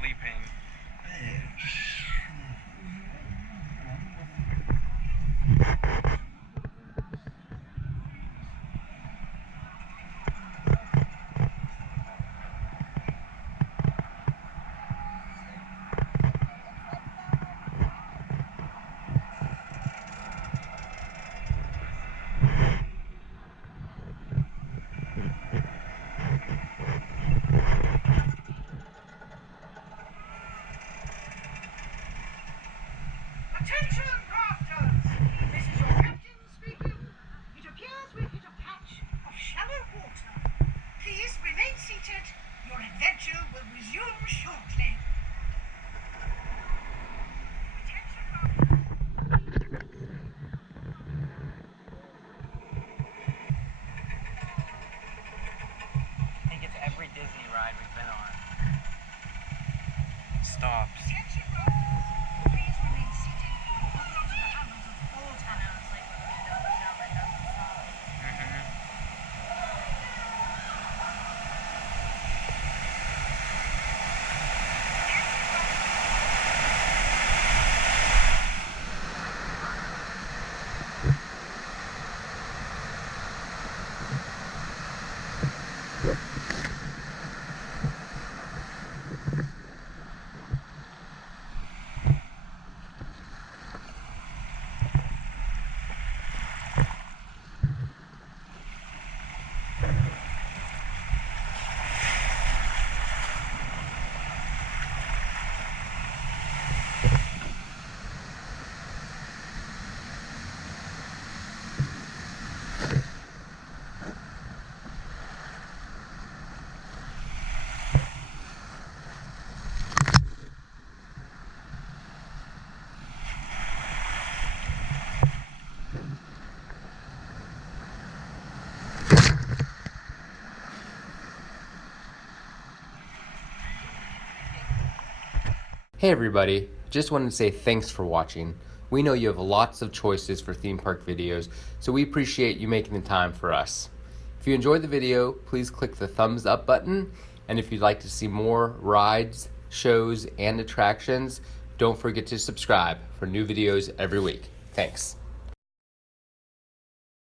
sleeping. Attention, crafters! This is your captain speaking. It appears we've hit a patch of shallow water. Please remain seated. Your adventure will resume shortly. Attention, crafters. I think it's every Disney ride we've been on. Stops. Attention, crafters. Please remain seated. Hold on to the handles of all towers. Hey everybody, just wanted to say thanks for watching. We know you have lots of choices for theme park videos, so we appreciate you making the time for us. If you enjoyed the video, please click the thumbs up button, and if you'd like to see more rides, shows, and attractions, don't forget to subscribe for new videos every week. Thanks.